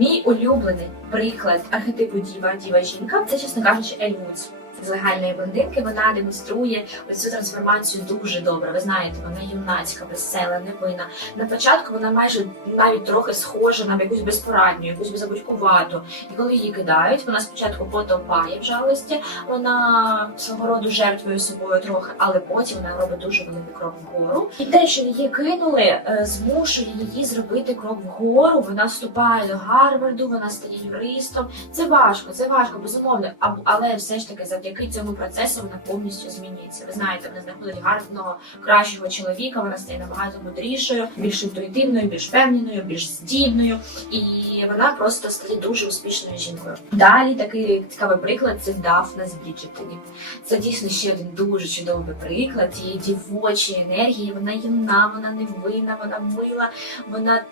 Мій улюблений приклад архетипу діва, діва жінка це, чесно кажучи, Ель. З легальної блондинки вона демонструє оцю трансформацію дуже добре. Ви знаєте, вона юнацька, весела, невинна. На початку вона майже навіть трохи схожа на якусь безпорадню, якусь беззабудькувату. І коли її кидають, вона спочатку потопає в жалості, вона свого роду жертвує собою трохи, але потім вона робить дуже великий крок вгору. І те, що її кинули, е, змушує її зробити крок вгору. Вона вступає до Гарварду, вона стає юристом. Це важко, це важко, безумовно. Але все ж таки, завдяки цьому процесу вона повністю змінюється. Ви знаєте, вона знаходить гарного, кращого чоловіка. Вона стає набагато мудрішою, більш інтуїтивною, більш впевненою, більш здібною, і вона просто стає дуже успішною жінкою. Далі такий цікавий приклад це Дафна з Бріджертонів. Це дійсно ще один дуже чудовий приклад цієї дівочої енергії. Вона юна, вона невинна, вона мила, вона.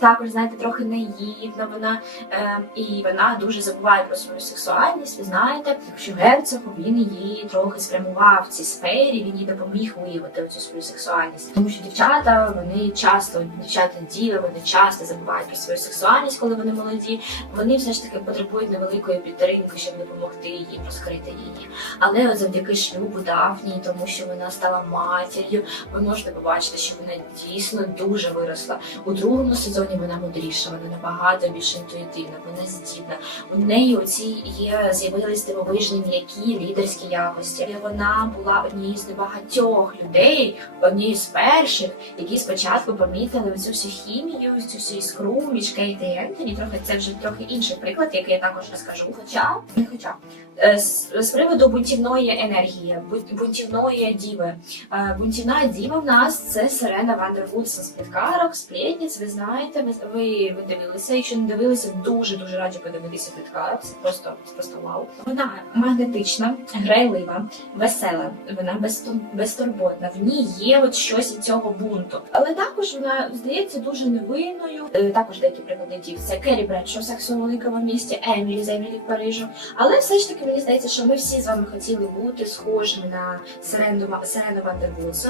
Також знаєте, трохи наївна, вона е, і вона дуже забуває про свою сексуальність. Ви знаєте, що герцог він її трохи спрямував в цій сфері, він їй допоміг виявити цю свою сексуальність. Тому що дівчата вони часто, дівчата діви, вони часто забувають про свою сексуальність, коли вони молоді. Вони все ж таки потребують невеликої підтримки, щоб допомогти їй розкрити її. Але от завдяки шлюбу Дафні, тому що вона стала матір'ю, ви можете побачити, що вона дійсно дуже виросла. У другому сезоні вона мудріша, вона набагато більш інтуїтивна, вона здібна. У неї оці є з'явились дивовижні м'які лідерські якості. Вона була однією з небагатьох людей, однією з перших, які спочатку помітили цю всю хімію, цю всю іскру між Кейт і Ентоні. Трохи це вже трохи інший приклад, який я також розкажу. Хоча не хоча Е, з, приводу бунтівної енергії, бунтівної діви. Е, Бунтівна діва в нас це Сирена Вандервуд з пліткарок, сплетниць. Ви знаєте, ви, ви, ви дивилися. Якщо не дивилися, дуже дуже раді подивитися пліткарок. Це просто просто вау. Вона магнетична, грайлива, весела. Вона безту- безтурботна. В ній є от щось від цього бунту. Але також вона здається дуже невинною. Е, Також деякі приклади дів. Це Керрі Бредшо, секс у великому місті, Емілі з Емілі в Парижу. Але все ж таки мені здається, що ми всі з вами хотіли бути схожими на Сирену Ва- Сирену Вандервудс.